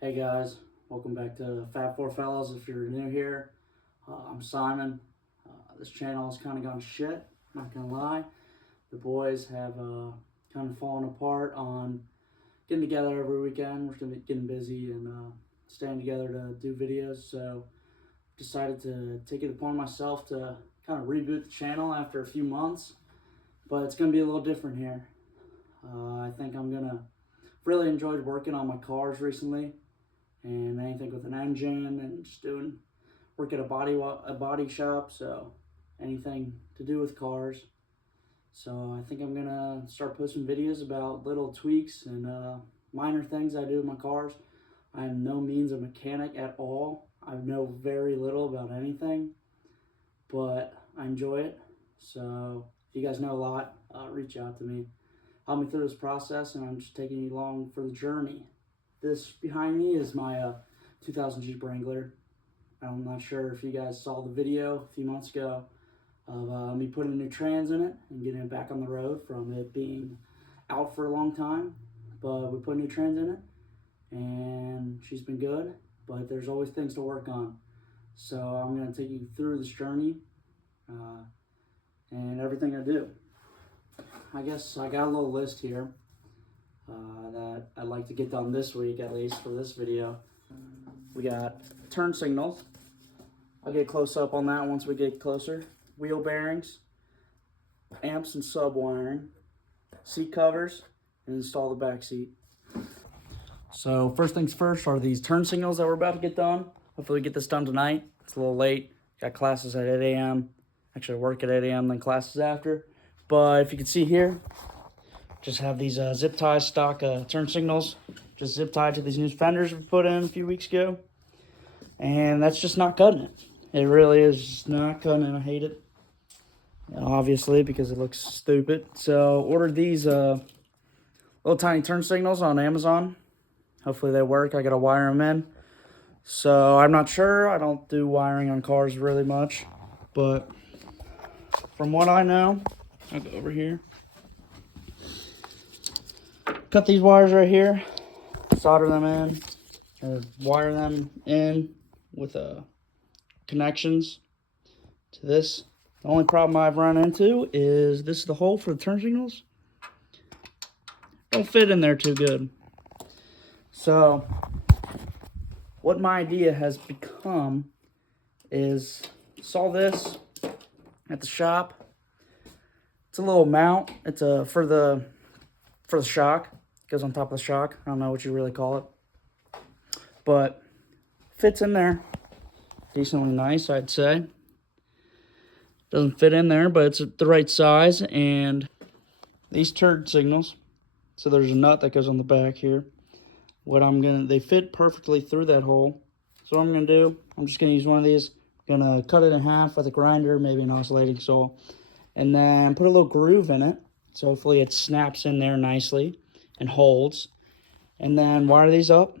Hey guys, welcome back to Fat Four Fellas. If you're new here, I'm Simon. This channel has kind of gone shit, not gonna lie. The boys have kind of fallen apart on getting together every weekend. We're getting busy and staying together to do videos, so decided to take it upon myself to kind of reboot the channel after a few months, but it's gonna be a little different here. I think I'm gonna really enjoyed working on my cars recently and anything with an engine and just doing work at a body shop, so anything to do with cars. So I think I'm gonna start posting videos about little tweaks and minor things I do with my cars. I am no means a mechanic at all. I know very little about anything, but I enjoy it. So if you guys know a lot, reach out to me, help me through this process, and I'm just taking you along for the journey. This behind me is my 2000 Jeep Wrangler. I'm not sure if you guys saw the video a few months ago of me putting new trans in it and getting it back on the road from it being out for a long time. But we put new trans in it and she's been good, but there's always things to work on. So I'm going to take you through this journey and everything I do. I guess I got a little list here that I'd like to get done this week, at least for this video. We got turn signals. I'll get close up on that once we get closer. Wheel bearings, amps and sub wiring, seat covers, and install the back seat. So first things first are these turn signals that we're about to get done. Hopefully we get this done tonight. It's a little late. Got classes at 8 a.m. Actually work at 8 a.m. then classes after. But if you can see here, just have these zip tie stock turn signals. Just zip tied to these new fenders we put in a few weeks ago. And that's just not cutting it. It really is just not cutting it. I hate it. Obviously, because it looks stupid. So ordered these little tiny turn signals on Amazon. Hopefully they work. I gotta wire them in. So I'm not sure. I don't do wiring on cars really much. But from what I know, I'll go over here. Cut these wires right here. Solder them in. Or wire them in with connections to this. The only problem I've run into is this is the hole for the turn signals. Don't fit in there too good. So what my idea has become is saw this at the shop. It's a little mount. It's for the shock. It goes on top of the shock. I don't know what you really call it, but fits in there decently nice, I'd say. Doesn't fit in there, but it's the right size. And these turn signals, so there's a nut that goes on the back here. They fit perfectly through that hole. So what I'm gonna do, I'm just gonna use one of these. I'm gonna cut it in half with a grinder, maybe an oscillating saw, and then put a little groove in it. So hopefully it snaps in there nicely and holds. And then wire these up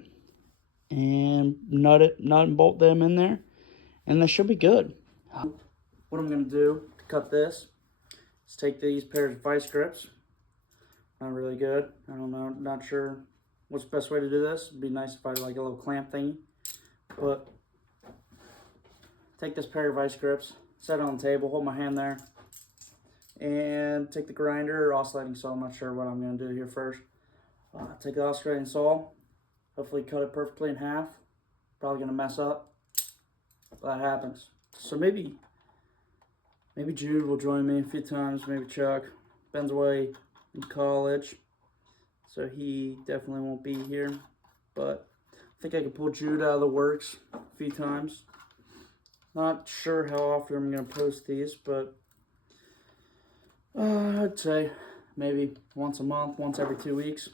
and nut and bolt them in there, and they should be good. What I'm gonna do to cut this is take these pairs of vice grips. Not really good. I don't know, not sure what's the best way to do this. It'd be nice if I had like a little clamp thingy. But take this pair of vice grips, set it on the table, hold my hand there, and take the grinder or oscillating saw. I'm not sure what I'm gonna do here first. Take the oscillating saw, hopefully cut it perfectly in half. Probably gonna mess up, but that happens. So maybe Jude will join me a few times, maybe Chuck. Ben's away in college, so he definitely won't be here. But I think I could pull Jude out of the works a few times. Not sure how often I'm going to post these, but I'd say maybe once a month, once every 2 weeks.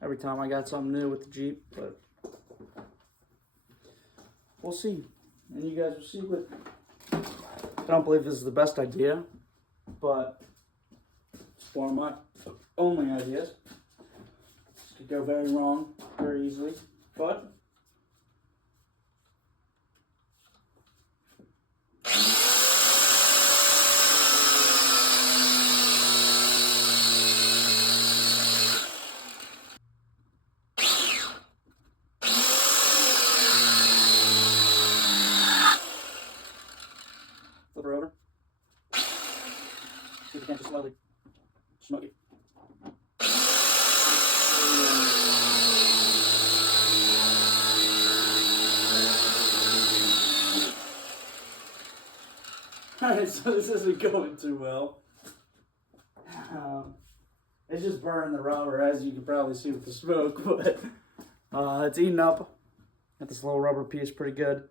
Every time I got something new with the Jeep, but we'll see. And you guys will see what... I don't believe this is the best idea, but it's one of my only ideas. This could go very wrong very easily, but slowly. Smoke it. Alright, so this isn't going too well. It's just burning the rubber, as you can probably see with the smoke, but it's eating up at this little rubber piece pretty good.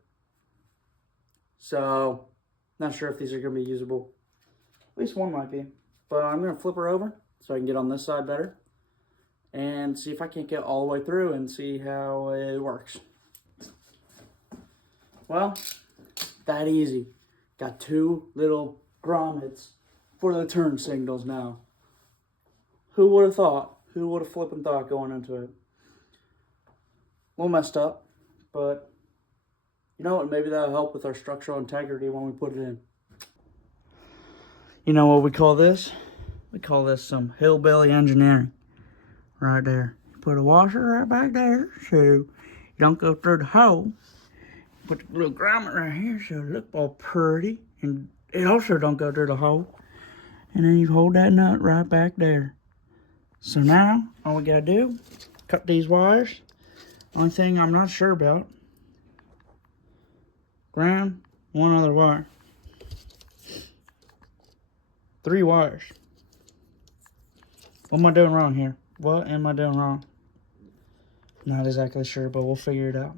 So, not sure if these are going to be usable. At least one might be. But I'm going to flip her over so I can get on this side better and see if I can't get all the way through and see how it works. Well, that easy. Got two little grommets for the turn signals now. Who would have thought? Who would have flipping thought going into it? A little messed up, but you know what? Maybe that'll help with our structural integrity when we put it in. You know what we call this? We call this some hillbilly engineering. Right there. Put a washer right back there so you don't go through the hole. Put the little grommet right here so it look all pretty. And it also don't go through the hole. And then you hold that nut right back there. So now, all we gotta do, cut these wires. Only thing I'm not sure about, ground, one other wire. 3 wires. What am I doing wrong here? What am I doing wrong? Not exactly sure, but we'll figure it out.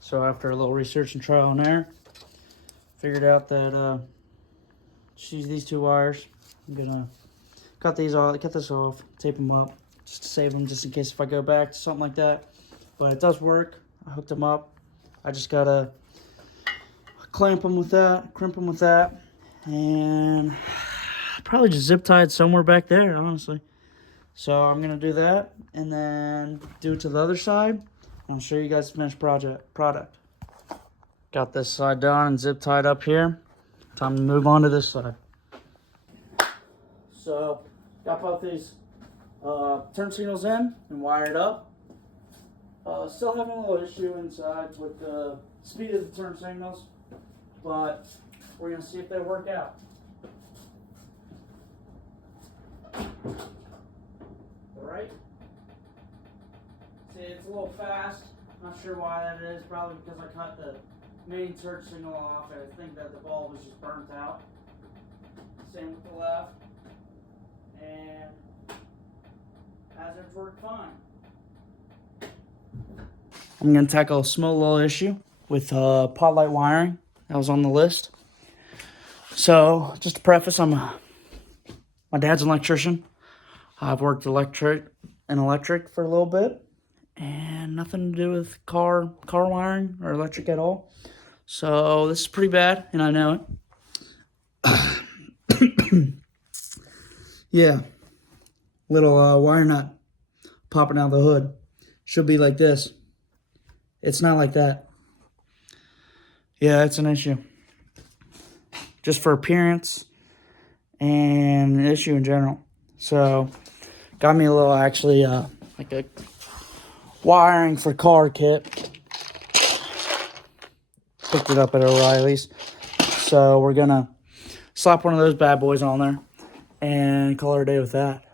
So after a little research and trial and error, figured out that just use these 2 wires. I'm gonna cut this off, tape them up, just to save them, just in case if I go back to something like that. But it does work. I hooked them up. I just gotta clamp them with that, crimp them with that, and probably just zip tie it somewhere back there, honestly. So I'm gonna do that, and then do it to the other side, and I'll show you guys the finished product. Got this side done and zip tied up here. Time to move on to this side. So got both these turn signals in and wired up. Still having a little issue inside with the speed of the turn signals, but we're gonna see if they work out. Alright. See, it's a little fast. Not sure why that is. Probably because I cut the main turn signal off. I think that the bulb was just burnt out. Same with the left. And hazards work fine. I'm going to tackle a small little issue with pod light wiring. That was on the list. So, just to preface, my dad's an electrician. I've worked electric for a little bit, and nothing to do with car wiring or electric at all. So this is pretty bad, and I know it. Yeah, little wire nut popping out of the hood. Should be like this. It's not like that. Yeah, it's an issue. Just for appearance and an issue in general. So, got me a little, actually, like a wiring for car kit. Picked it up at O'Reilly's. So, we're going to slap one of those bad boys on there and call it a day with that.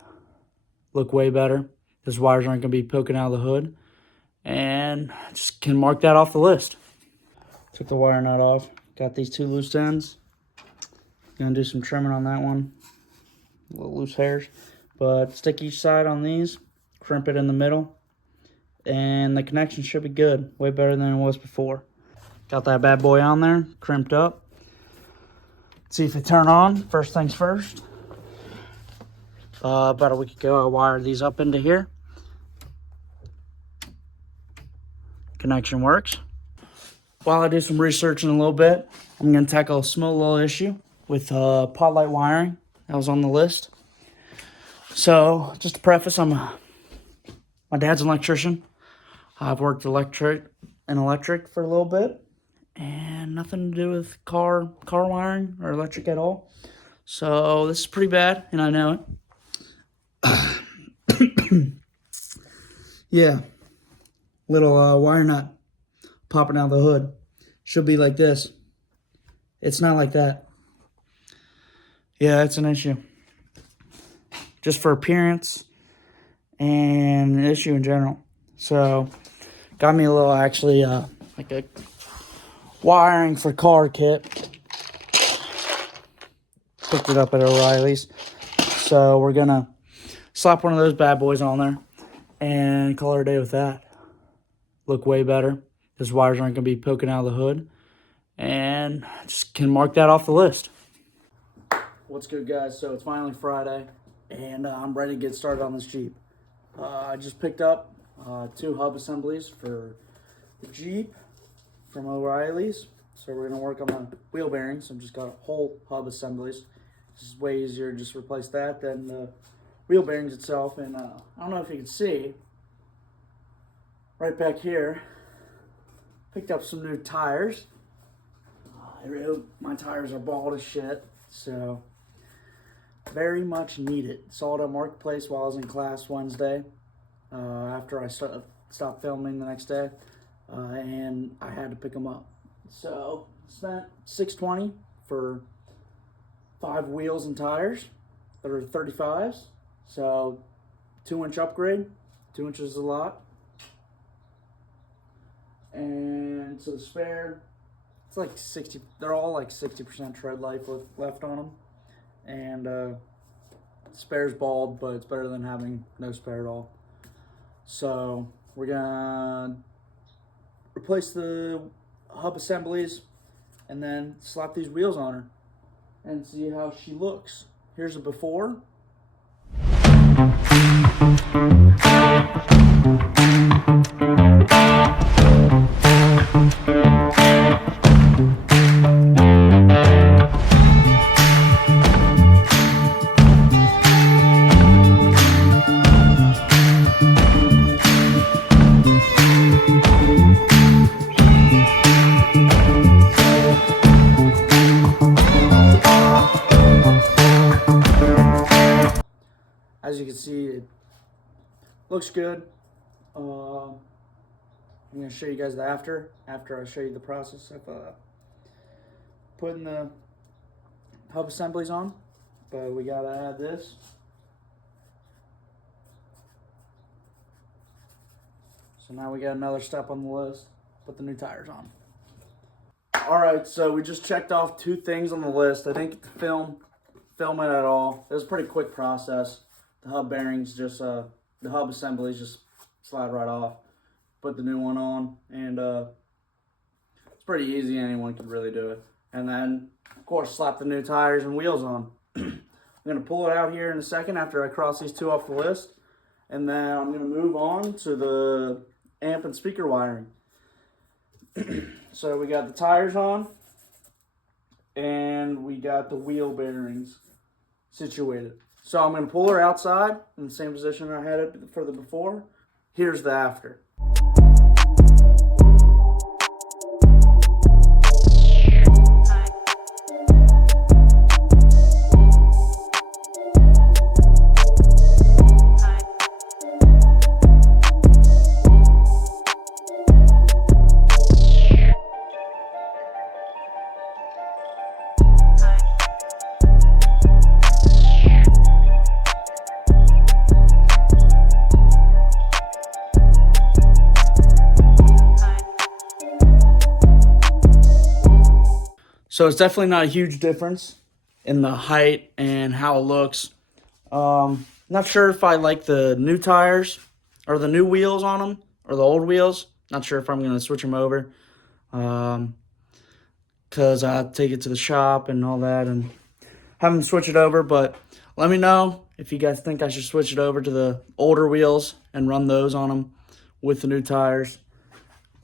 Look way better. Those wires aren't going to be poking out of the hood. And just can mark that off the list. Took the wire nut off. Got these 2 loose ends. Gonna do some trimming on that one. Little loose hairs. But stick each side on these. Crimp it in the middle. And the connection should be good. Way better than it was before. Got that bad boy on there. Crimped up. Let's see if they turn on. First things first. About a week ago I wired these up into here. Connection works. While I do some researching a little bit, I'm going to tackle a small little issue with pod light wiring. That was on the list. So, just to preface, my dad's an electrician. I've worked electric for a little bit, and nothing to do with car wiring or electric at all. So this is pretty bad, and I know it. Yeah, little wire nut popping out of the hood. Should be like this. It's not like that. Yeah, it's an issue. just for appearance and an issue in general. So got me a little, actually, like a wiring for car kit. Picked it up at O'Reilly's. So we're gonna slap one of those bad boys on there and call it a day with that. Look way better. Those wires aren't gonna be poking out of the hood, and just can mark that off the list. What's good, guys? So it's finally Friday, and I'm ready to get started on this Jeep. I just picked up 2 hub assemblies for the Jeep from O'Reilly's. So we're gonna work on the wheel bearings. I've just got whole hub assemblies. This is way easier to just replace that than the wheel bearings itself. And I don't know if you can see, right back here, picked up some new tires. My tires are bald as shit, so very much needed. Saw it on Marketplace while I was in class Wednesday, after I stopped filming the next day, and I had to pick them up. So spent $620 for 5 wheels and tires that are 35s. So 2-inch upgrade. 2 inches is a lot. And so the spare, it's like 60. They're all like 60% tread life left on them. And spare's bald, but it's better than having no spare at all. So we're gonna replace the hub assemblies and then slap these wheels on her and see how she looks. Here's a before. As you can see, it looks good. I'm going to show you guys the after I show you the process of putting the hub assemblies on. But we got to add this. So now we got another step on the list, put the new tires on. Alright, so we just checked off 2 things on the list. I didn't get to film it at all. It was a pretty quick process. The hub bearings just, the hub assemblies just slide right off. Put the new one on, and it's pretty easy. Anyone could really do it. And then, of course, slap the new tires and wheels on. I'm going to pull it out here in a second after I cross these 2 off the list. And then I'm going to move on to the amp and speaker wiring. So we got the tires on, and we got the wheel bearings situated. So I'm going to pull her outside in the same position I had it for the before. Here's the after. So it's definitely not a huge difference in the height and how it looks. Not sure if I like the new tires or the new wheels on them or the old wheels. Not sure if I'm going to switch them over, because I take it to the shop and all that and have them switch it over. But let me know if you guys think I should switch it over to the older wheels and run those on them with the new tires.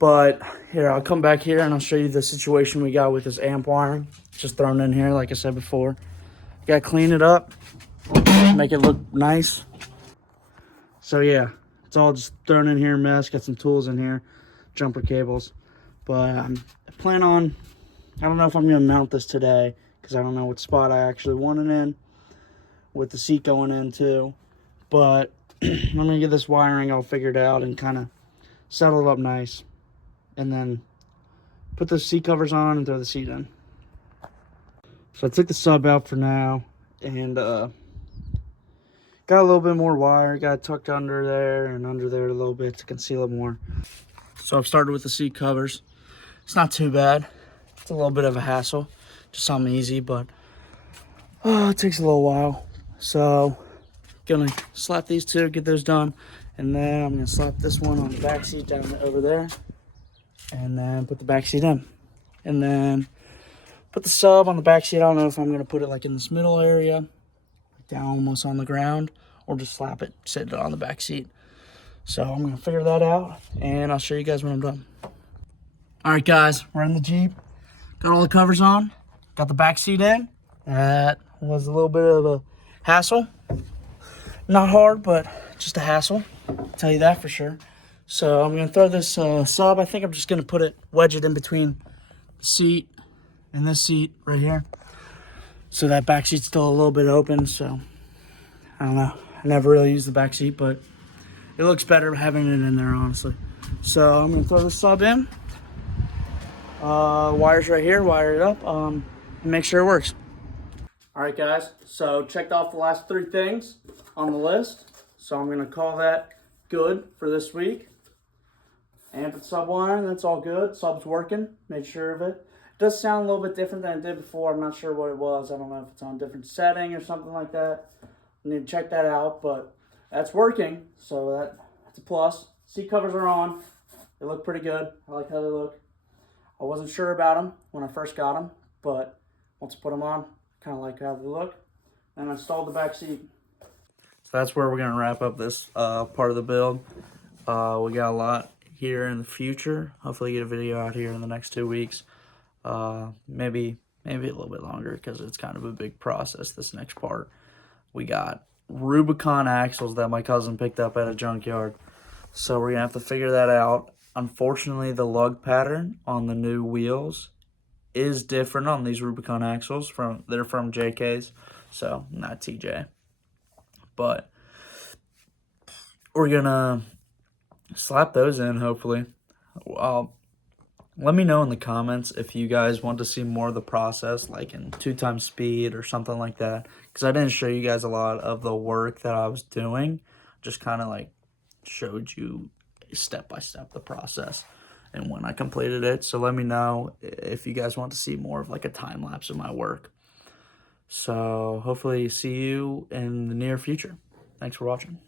But here, I'll come back here and I'll show you the situation we got with this amp wiring. Just thrown in here, like I said before. Got to clean it up, make it look nice. So yeah, it's all just thrown in here, mess. Got some tools in here, jumper cables. But I plan on, I don't know if I'm going to mount this today, because I don't know what spot I actually want it in, with the seat going in too. But I'm going to get this wiring all figured out and kind of settle it up nice. And then put the seat covers on and throw the seat in. So I took the sub out for now and Got a little bit more wire, got tucked under there and under there a little bit to conceal it more. So I've started with the seat covers. It's not too bad. It's a little bit of a hassle, just something easy, but it takes a little while. So gonna slap these two, get those done, and then I'm gonna slap this one on the back seat down over there, and then put the back seat in, and then put the sub on the back seat. I don't know if I'm gonna put it like in this middle area, down almost on the ground, or just slap it, sit it on the back seat. So I'm gonna figure that out, and I'll show you guys when I'm done. All right, guys, we're in the Jeep. Got all the covers on, got the back seat in. That was a little bit of a hassle. Not hard, but just a hassle. I'll tell you that for sure. So I'm gonna throw this sub. I think I'm just gonna wedge it in between the seat and this seat right here. So that back seat's still a little bit open, so I don't know. I never really use the back seat, but it looks better having it in there, honestly. So I'm gonna throw the sub in. Wires right here, wire it up, and make sure it works. All right, guys, so checked off the last 3 things on the list. So I'm gonna call that good for this week. And for the sub wiring, that's all good. Sub's working, made sure of it. It does sound a little bit different than it did before. I'm not sure what it was. I don't know if it's on a different setting or something like that. I need to check that out, but that's working, so that's a plus. Seat covers are on. They look pretty good. I like how they look. I wasn't sure about them when I first got them, but once I put them on, kind of like how they look. And I installed the back seat. So that's where we're going to wrap up this part of the build. We got a lot here in the future. Hopefully get a video out here in the next 2 weeks. Maybe a little bit longer because it's kind of a big process, this next part. We got Rubicon axles that my cousin picked up at a junkyard. So we're going to have to figure that out. Unfortunately, the lug pattern on the new wheels is different on these Rubicon axles. They're from JK's, so not TJ. But we're going to slap those in, hopefully. Let me know in the comments if you guys want to see more of the process, like in 2x speed or something like that. Because I didn't show you guys a lot of the work that I was doing. Just kind of like showed you step by step the process and when I completed it. So let me know if you guys want to see more of like a time lapse of my work. So hopefully see you in the near future. Thanks for watching.